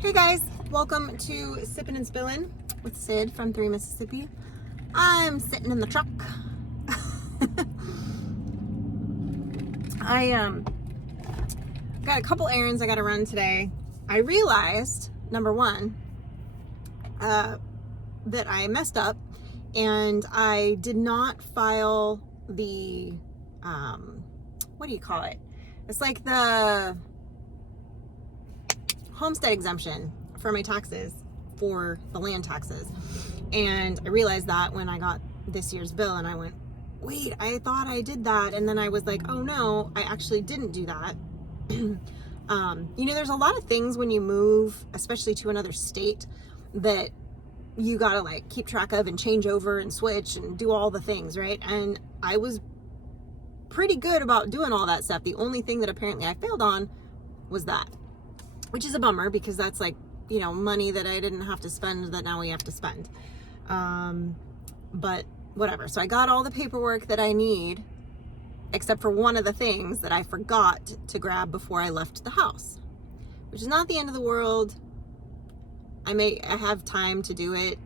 Hey guys, welcome to Sippin' and Spillin' with Sid from 3 Mississippi. I'm sitting in the truck. I got a couple errands I gotta run today. I realized, number one, that I messed up and I did not file the, what do you call it? It's like the homestead exemption for my taxes, for the land taxes. And I realized that when I got this year's bill, and I went, wait, I thought I did that. And then I was like, oh no, I actually didn't do that. There's a lot of things when you move, especially to another state, that you gotta like keep track of and change over and switch and do all the things, right? And I was pretty good about doing all that stuff. The only thing that apparently I failed on was that, which is a bummer because that's like, money that I didn't have to spend that now we have to spend. But whatever. So I got all the paperwork that I need, except for one of the things that I forgot to grab before I left the house, which is not the end of the world. I have time to do it.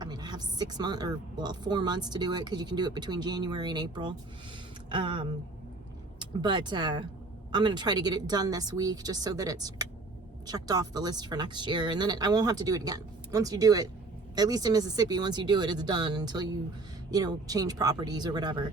I mean, I have 6 months or 4 months to do it because you can do it between January and April. But I'm going to try to get it done this week just so that it's checked off the list for next year. And then I won't have to do it again. Once you do it, at least in Mississippi, once you do it, it's done until you change properties or whatever.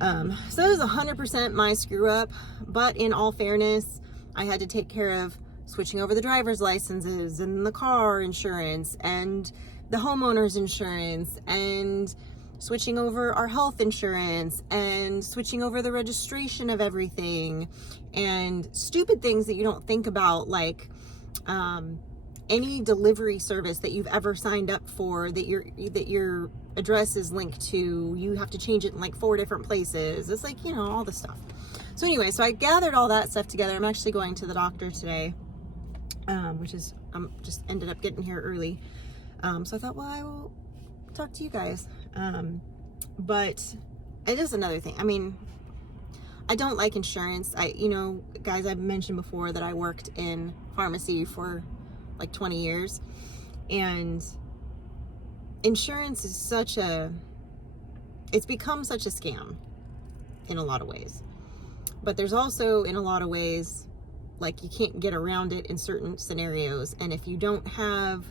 So that was 100% my screw up. But in all fairness, I had to take care of switching over the driver's licenses and the car insurance and the homeowner's insurance and switching over our health insurance and switching over the registration of everything and stupid things that you don't think about, like any delivery service that you've ever signed up for that your address is linked to, you have to change it in like 4 different places. It's like, all the stuff. So anyway, so I gathered all that stuff together. I'm actually going to the doctor today, which is, just ended up getting here early. So I thought, well, I will talk to you guys. But it is another thing. I mean, I don't like insurance. Guys, I've mentioned before that I worked in pharmacy for like 20 years, and insurance is it's become such a scam in a lot of ways. But there's also, in a lot of ways, like, you can't get around it in certain scenarios. And if you don't have,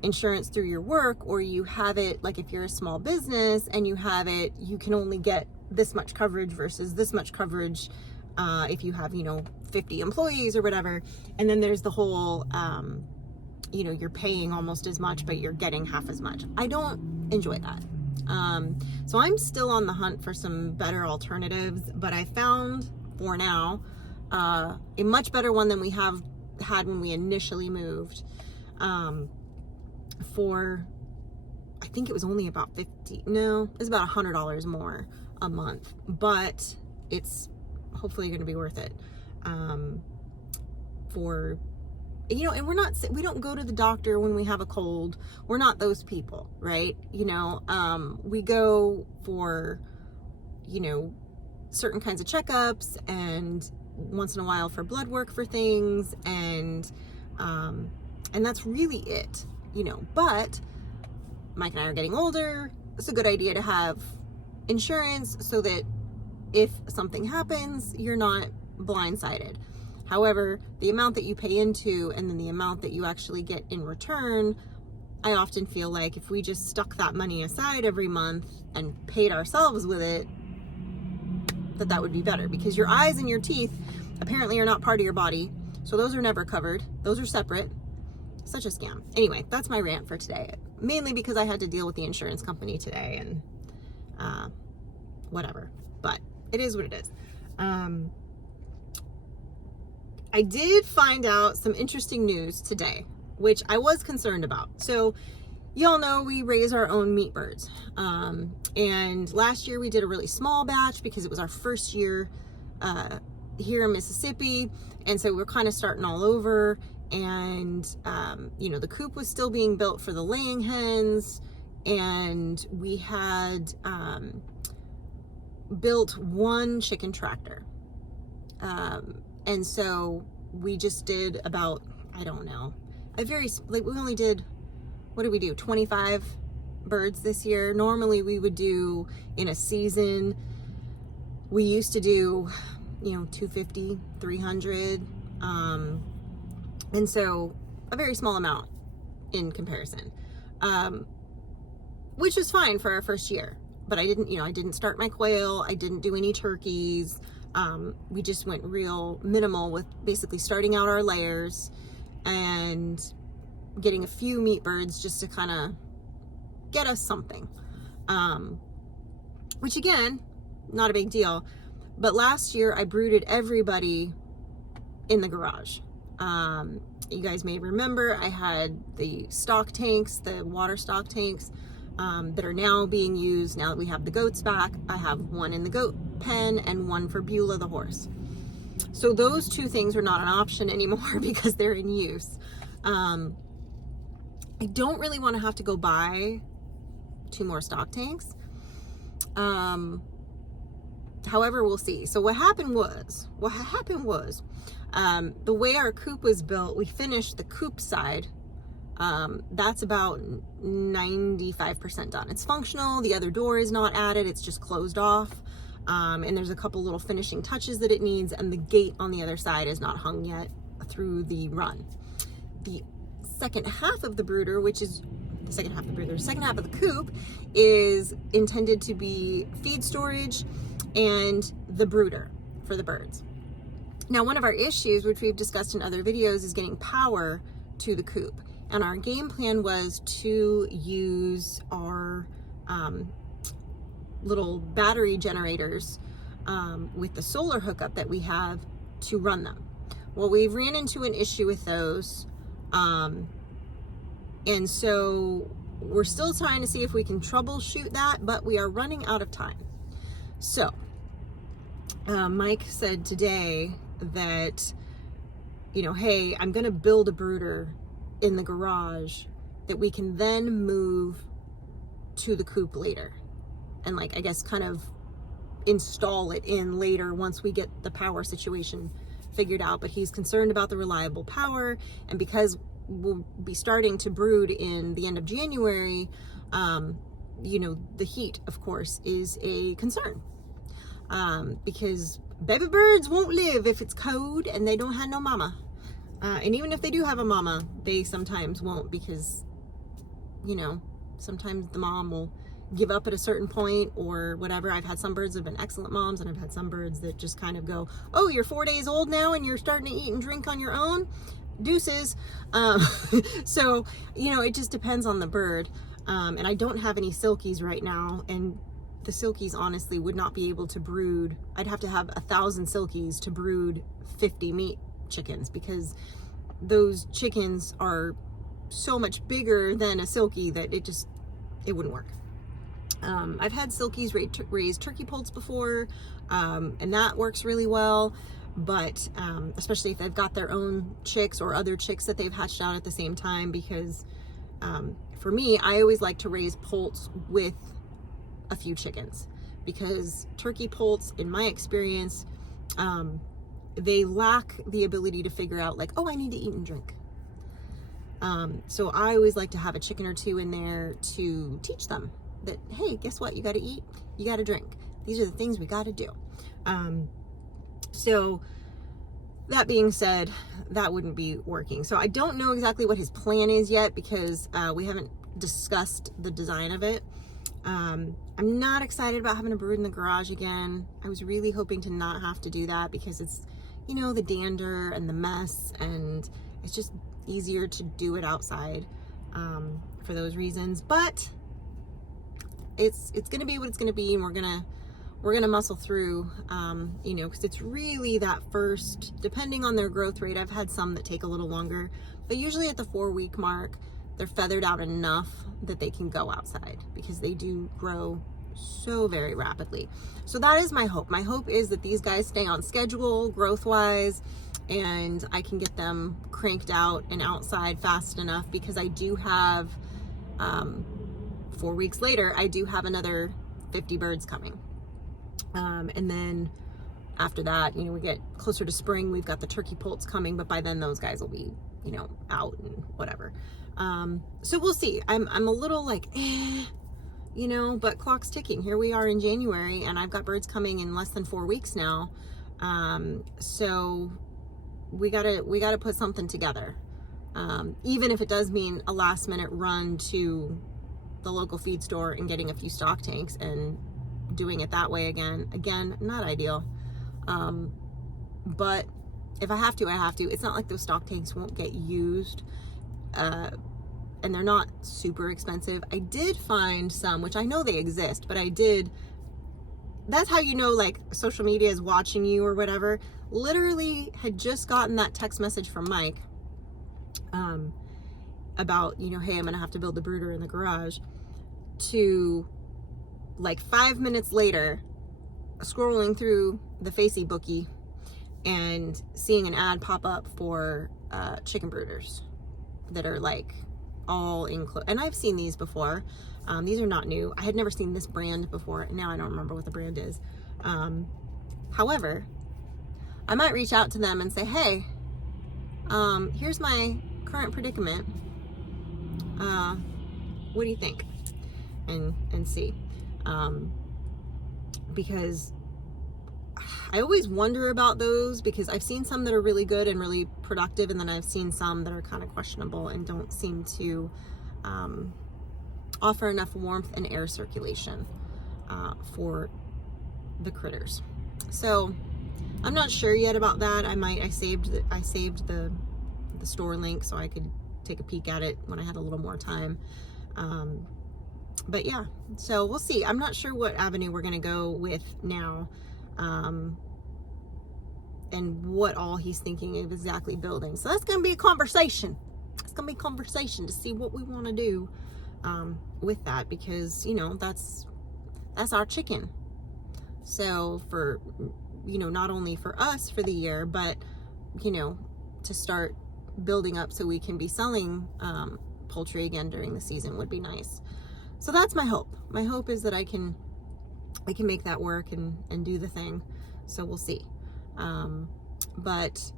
insurance through your work, or you have it, like if you're a small business and you have it, you can only get this much coverage versus this much coverage if you have 50 employees or whatever. And then there's the whole you're paying almost as much but you're getting half as much. I don't enjoy that. So I'm still on the hunt for some better alternatives, but I found, for now, a much better one than we have had when we initially moved. For, I think it was only about it was about $100 more a month, but it's hopefully going to be worth it. And we don't go to the doctor when we have a cold. We're not those people, right? We go for, certain kinds of checkups, and once in a while for blood work for things. And that's really it. But Mike and I are getting older. It's a good idea to have insurance so that if something happens, you're not blindsided. However, the amount that you pay into and then the amount that you actually get in return, I often feel like if we just stuck that money aside every month and paid ourselves with it, that would be better, because your eyes and your teeth apparently are not part of your body. So those are never covered. Those are separate. Such a scam. Anyway, that's my rant for today. Mainly because I had to deal with the insurance company today and whatever. But it is what it is. I did find out some interesting news today, which I was concerned about. So y'all know we raise our own meat birds. And last year we did a really small batch because it was our first year here in Mississippi. And so we're kind of starting all over. And, the coop was still being built for the laying hens, and we had built one chicken tractor. And so we just did about, I don't know, we only did, what did we do? 25 birds this year. Normally we would do, in a season, we used to do, 250, 300. And so a very small amount in comparison, which was fine for our first year. But I didn't start my quail. I didn't do any turkeys. We just went real minimal with basically starting out our layers and getting a few meat birds just to kind of get us something. Which again, not a big deal. But last year I brooded everybody in the garage. You guys may remember I had the stock tanks, the water stock tanks, that are now being used now that we have the goats back. I have one in the goat pen and one for Beulah the horse. So those two things are not an option anymore because they're in use. I don't really want to have to go buy 2 more stock tanks. However, we'll see. So what happened was, the way our coop was built, we finished the coop side. That's about 95% done. It's functional. The other door is not added. It's just closed off. And there's a couple little finishing touches that it needs. And the gate on the other side is not hung yet through the run. The second half of the brooder, the second half of the coop is intended to be feed storage and the brooder for the birds. Now, one of our issues, which we've discussed in other videos, is getting power to the coop. And our game plan was to use our little battery generators with the solar hookup that we have to run them. Well, we've ran into an issue with those. And so we're still trying to see if we can troubleshoot that, but we are running out of time. So Mike said today that, hey, I'm going to build a brooder in the garage that we can then move to the coop later. And I guess kind of install it in later once we get the power situation figured out. But he's concerned about the reliable power. And because we'll be starting to brood in the end of January, the heat, of course, is a concern. Because baby birds won't live if it's cold and they don't have no mama. And even if they do have a mama, they sometimes won't because, sometimes the mom will give up at a certain point or whatever. I've had some birds that have been excellent moms, and I've had some birds that just kind of go, oh, you're 4 days old now and you're starting to eat and drink on your own? Deuces. So, it just depends on the bird. And I don't have any silkies right now, and the silkies honestly would not be able to brood. I'd have to have 1,000 silkies to brood 50 meat chickens because those chickens are so much bigger than a silkie that it wouldn't work. I've had silkies raise turkey poults before, and that works really well. But especially if they've got their own chicks or other chicks that they've hatched out at the same time, because for me, I always like to raise poults with a few chickens, because turkey poults, in my experience, they lack the ability to figure out oh, I need to eat and drink. So I always like to have a chicken or two in there to teach them that, hey, guess what? You got to eat, you got to drink. These are the things we got to do. So that being said, that wouldn't be working. So I don't know exactly what his plan is yet because we haven't discussed the design of it. I'm not excited about having a brood in the garage again. I was really hoping to not have to do that because it's, the dander and the mess, and it's just easier to do it outside for those reasons. But it's going to be what it's going to be, and we're going to muscle through, because it's really that first, depending on their growth rate. I've had some that take a little longer, but usually at the 4-week mark, they're feathered out enough that they can go outside because they do grow so very rapidly. So that is my hope. My hope is that these guys stay on schedule growth-wise, and I can get them cranked out and outside fast enough, because I do have, 4 weeks later, I do have another 50 birds coming. And then after that, you know, we get closer to spring, we've got the turkey poults coming, but by then those guys will be, you know, out and whatever. So we'll see. I'm a little like, you know, but clock's ticking. Here we are in January, and I've got birds coming in less than 4 weeks now. So we gotta put something together. Even if it does mean a last minute run to the local feed store and getting a few stock tanks and doing it that way again, not ideal. But if I have to, I have to. It's not like those stock tanks won't get used, and they're not super expensive. I did find some, which I know they exist, but that's how you know, like, social media is watching you or whatever. Literally had just gotten that text message from Mike, about, you know, hey, I'm gonna have to build the brooder in the garage, to like 5 minutes later, scrolling through the Facey bookie and seeing an ad pop up for chicken brooders that are like all enclosed. And I've seen these before. These are not new. I had never seen this brand before. Now I don't remember what the brand is. However, I might reach out to them and say, hey, here's my current predicament. What do you think? And see. Because I always wonder about those, because I've seen some that are really good and really productive, and then I've seen some that are kind of questionable and don't seem to offer enough warmth and air circulation for the critters. So I'm not sure yet about that. I saved the store link so I could take a peek at it when I had a little more time. But yeah, so we'll see. I'm not sure what avenue we're gonna go with now, and what all he's thinking of exactly building. So that's gonna be a conversation. It's gonna be a conversation to see what we want to do with that, because, you know, that's our chicken. So for, you know, not only for us for the year, but, you know, to start building up so we can be selling poultry again during the season would be nice. So that's my hope. My hope is that I can make that work and do the thing. So we'll see. But,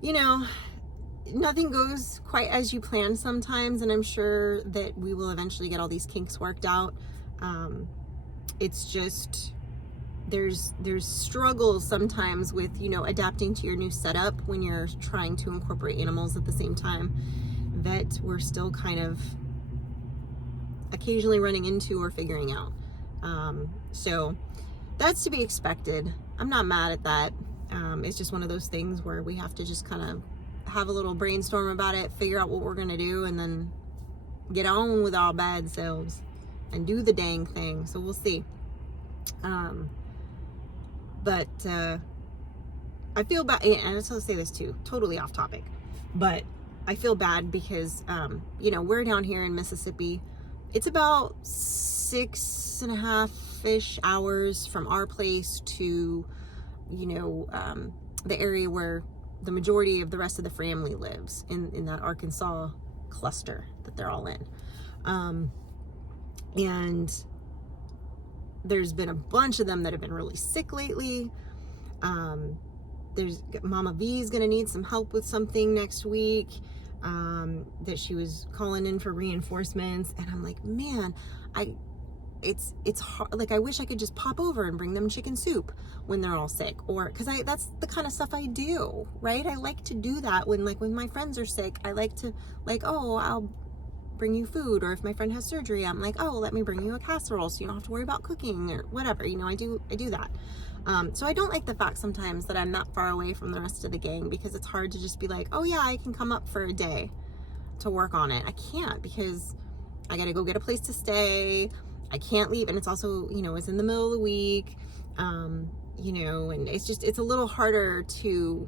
you know, nothing goes quite as you plan sometimes, and I'm sure that we will eventually get all these kinks worked out. It's just, there's struggles sometimes with, you know, adapting to your new setup when you're trying to incorporate animals at the same time, that we're still kind of occasionally running into or figuring out. So that's to be expected. I'm not mad at that. It's just one of those things where we have to just kind of have a little brainstorm about it, figure out what we're going to do, and then get on with our bad selves and do the dang thing. So we'll see. But I feel bad, and I just want to say this too, totally off topic, but I feel bad because, you know, we're down here in Mississippi. It's about 6.5-ish hours from our place to, you know, the area where the majority of the rest of the family lives, in that Arkansas cluster that they're all in. And there's been a bunch of them that have been really sick lately. There's Mama V's gonna need some help with something next week, that she was calling in for reinforcements, and I'm like, man, it's hard. Like, I wish I could just pop over and bring them chicken soup when they're all sick, or because that's the kind of stuff I do, right? I like to do that when my friends are sick. I like to, like, oh, I'll bring you food, or if my friend has surgery, I'm like, oh, let me bring you a casserole so you don't have to worry about cooking or whatever, you know. I do that. So I don't like the fact sometimes that I'm that far away from the rest of the gang, because it's hard to just be like, oh yeah, I can come up for a day to work on it. I can't, because I gotta go get a place to stay. I can't leave, and it's also, you know, it's in the middle of the week, you know, and it's a little harder to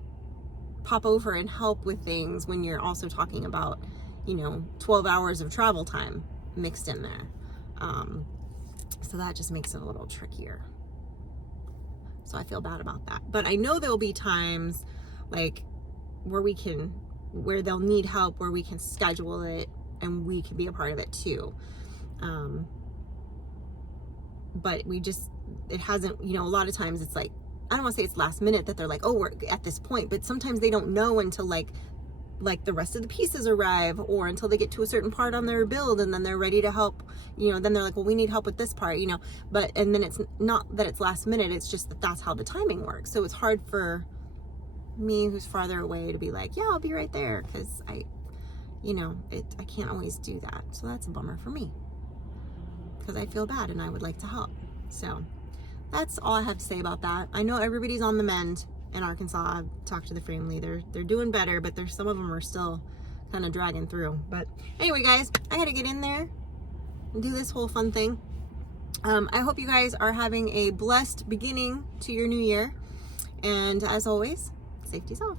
pop over and help with things when you're also talking about, you know, 12 hours of travel time mixed in there. So that just makes it a little trickier. So I feel bad about that. But I know there'll be times like where they'll need help, where we can schedule it and we can be a part of it too. But we it hasn't, you know, a lot of times it's like, I don't want to say it's last minute that they're like, oh, we're at this point, but sometimes they don't know until like the rest of the pieces arrive, or until they get to a certain part on their build, and then they're ready to help, you know, then they're like, well, we need help with this part, you know. But and then it's not that it's last minute, it's just that that's how the timing works. So it's hard for me, who's farther away, to be like, yeah, I'll be right there, because I can't always do that. So that's a bummer for me, because I feel bad and I would like to help. So that's all I have to say about that. I know everybody's on the mend in Arkansas. I've talked to the family. They're doing better, but there's some of them are still kind of dragging through. But anyway, guys, I got to get in there and do this whole fun thing. I hope you guys are having a blessed beginning to your new year. And as always, safety's off.